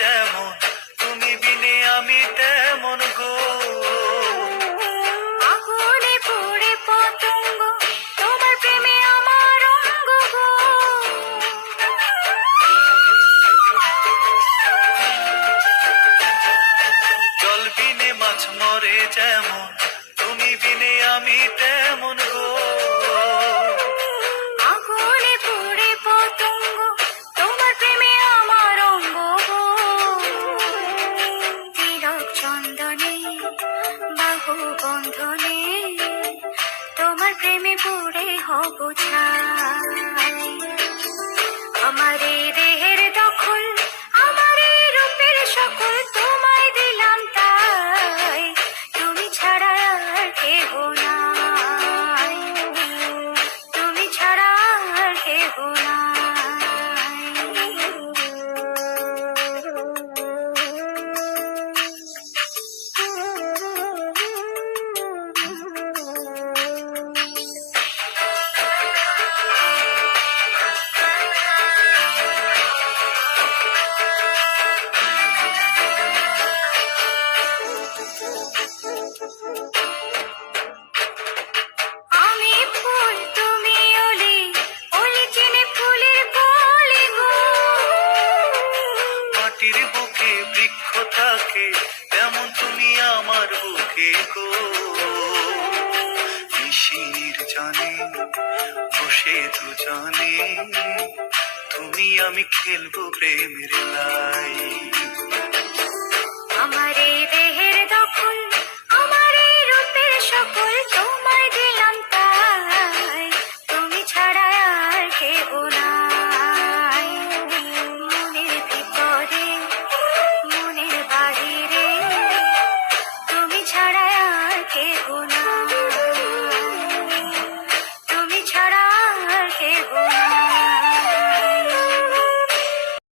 যেমন, তুমি বিনে আমি তেমন গো। আগুনে পুড়ে পতঙ্গ, তোমার প্রেমে আমার অঙ্গ গো। জল বিনে মাছ মরে যেমন, তুমি বিনে আমি তেমন গো। আগুনে পুড়ে পতঙ্গ, তোমার প্রেমে আমার অঙ্গ গো। তিলক চন্দনে বাহু বন্ধনে, তোমার প্রেমে পুড়ে হব ছাই। আমার এই দেহের দখল, আমার এই রূপের সকল তোমায় দিলাম তাই। তুমি ছাড়া আর কেহ নাই, তুমি ছাড়া আর কেহ নাই। আমি ফুল তুমি অলি, অলি চিনে ফুলের কলি গো। মাটির বুকে বৃক্ষ থাকে, তেমন তুমি আমার বুকে গো। শিশির জানে বসে দুজনে, তুমি আমি খেলবো প্রেমের লাই। আমার এই দেহের দখল, আমার এই রূপের সকল